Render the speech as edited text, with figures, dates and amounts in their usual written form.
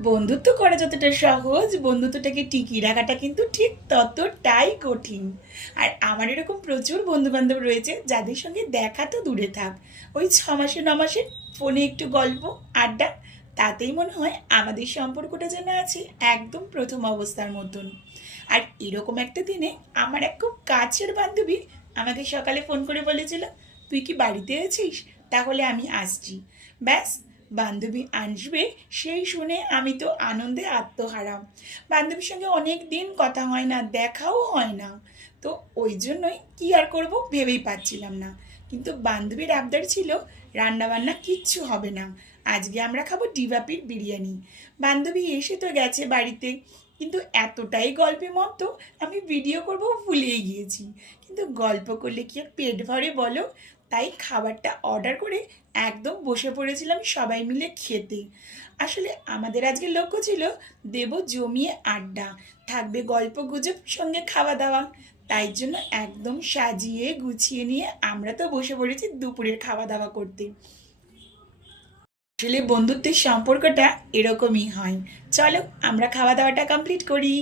বন্ধুত্ব করা যতটা সহজ, বন্ধুত্বটাকে টিকিয়ে রাখাটা কিন্তু ঠিক ততটাই কঠিন। আর আমার এরকম প্রচুর বন্ধু বান্ধব রয়েছে যাদের সঙ্গে দেখা তো দূরে থাক, ওই 6 মাসে 9 মাসে ফোনে একটু গল্প, আড্ডা, তাতেই মনে হয় আমাদের সম্পর্কটা যেন আছে একদম প্রথম অবস্থার মতন। আর এরকম একটা দিনে আমার এক খুব কাছের বান্ধবী আমাকে সকালে ফোন করে বলেছিল, তুই কি বাড়িতে আছিস, তাহলে আমি আসছি। ব্যাস, বান্ধবী আসবে সেই শুনে আমি তো আনন্দে আত্মহারা। বান্ধবীর সঙ্গে অনেক দিন কথা হয় না, দেখাও হয় না। তো ওই জন্যই কি আর করব ভেবেই পাচ্ছিলাম না। কিন্তু বান্ধবীর আবদার ছিল রান্নাবান্না কিচ্ছু হবে না, আজকে আমরা খাবো ডিবাপির বিরিয়ানি। বান্ধবী এসে তো গেছে বাড়িতে, কিন্তু এতটাই গল্পে মত্ত আমি ভিডিও করব ভুলেই গিয়েছি। কিন্তু গল্প করলে কি আর পেট ভরে বলো? তাই খাবারটা অর্ডার করে একদম বসে পড়েছিলাম সবাই মিলে খেতে। আসলে আমাদের আজকে লক্ষ্য ছিল দেব জমিয়ে আড্ডা, থাকবে গল্প গুজব সঙ্গে খাওয়া দাওয়া। তাই জন্য একদম সাজিয়ে গুছিয়ে নিয়ে আমরা তো বসে পড়েছি দুপুরের খাওয়া দাওয়া করতে। আসলে বন্ধুত্বের সম্পর্কটা এরকমই হয়। চলো আমরা খাওয়া দাওয়াটা কমপ্লিট করি।